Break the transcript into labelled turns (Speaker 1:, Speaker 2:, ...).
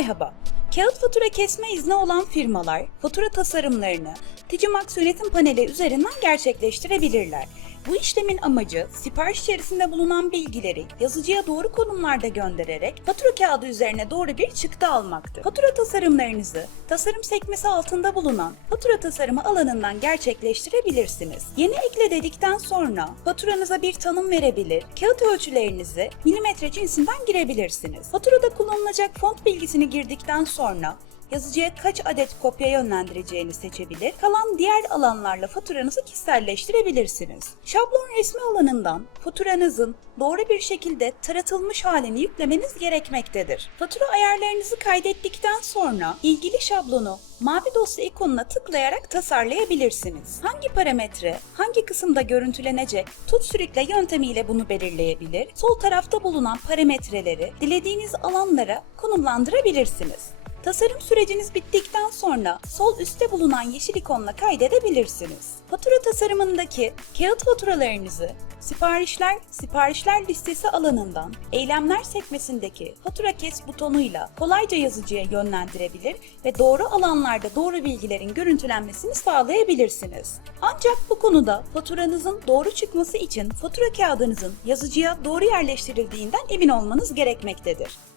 Speaker 1: Merhaba. Kağıt fatura kesme izni olan firmalar fatura tasarımlarını Ticimax yönetim paneli üzerinden gerçekleştirebilirler. Bu işlemin amacı sipariş içerisinde bulunan bilgileri yazıcıya doğru konumlarda göndererek fatura kağıdı üzerine doğru bir çıktı almaktır. Fatura tasarımlarınızı tasarım sekmesi altında bulunan fatura tasarımı alanından gerçekleştirebilirsiniz. Yeni ekle dedikten sonra faturanıza bir tanım verebilir, kağıt ölçülerinizi milimetre cinsinden girebilirsiniz. Faturada kullanılacak font bilgisini girdikten sonra yazıcıya kaç adet kopya yönlendireceğini seçebilir, kalan diğer alanlarla faturanızı kişiselleştirebilirsiniz. Şablon resmi alanından faturanızın doğru bir şekilde taratılmış halini yüklemeniz gerekmektedir. Fatura ayarlarınızı kaydettikten sonra ilgili şablonu mavi dosya ikonuna tıklayarak tasarlayabilirsiniz. Hangi parametre, hangi kısımda görüntülenecek tut sürükle yöntemiyle bunu belirleyebilir. Sol tarafta bulunan parametreleri dilediğiniz alanlara konumlandırabilirsiniz. Tasarım süreciniz bittikten sonra sol üstte bulunan yeşil ikonla kaydedebilirsiniz. Fatura tasarımındaki kağıt faturalarınızı siparişler, siparişler listesi alanından eylemler sekmesindeki fatura kes butonuyla kolayca yazıcıya yönlendirebilir ve doğru alanlarda doğru bilgilerin görüntülenmesini sağlayabilirsiniz. Ancak bu konuda faturanızın doğru çıkması için fatura kağıdınızın yazıcıya doğru yerleştirildiğinden emin olmanız gerekmektedir.